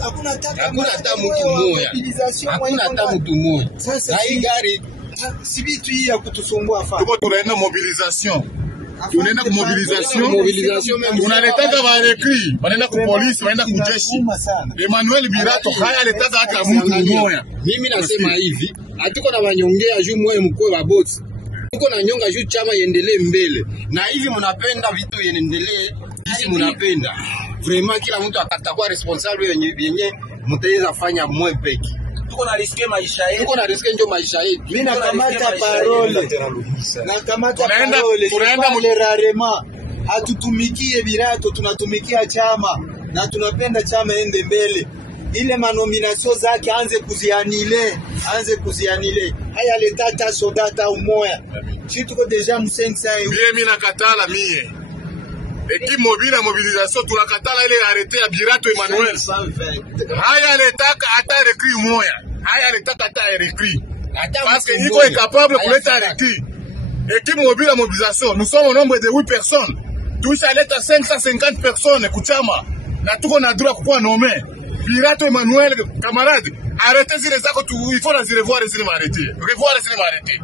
hakuna hata mtu mmoja. Hakuna hata mtu mmoja. Sasa hii gari si vitu hii ya kutusumbua fa. Tuko tunaenda mobilisation. Tunaenda ku mobilisation. Tunaletaka ba recruit, wanaenda ku police, wanaenda ku jeshi. Emmanuel Birato haya letaka hata mtu mmoja. Mimi nasema hivi, hatuko na wanyongea juu moyo mkwe wa boss. Tuko na nyonga juu chama iendelee mbele. Na hivi mnapenda vitu iendelee, hivi mnapenda. Vraiment kila mtu atakuwa responsable yenye mtaweza fanya mwe peke. Tuko na riske maisha yetu. Tuko na riske ndio maisha yetu. Mimi nakamata parole. Nakamata parole. Tunaenda rarema. Hatutumikie Birato, tunatumikia chama na tunapenda chama ende mbele. Ile manominasio zake anze kuzianile. Haya letata sodata umoya. Si tuko deja msensa hiyo. Mimi nakatala mie. Équipe mobile à mobilisation tunakatala ile arrêté ya Birato Emmanuel. Haya letaka hata recruit moya. Haya letaka hata recruit. Parce que il est capable de lettre recruit. Équipe mobile à mobilisation, nous sommes au nombre de 8 personnes. Tous à lettre 550 personnes kuchama. Na tuko na droit kwa nommer. Birato Emmanuel camarade, arrêtez les actes, il faut les revoir et les arrêter. Revoir et les arrêter.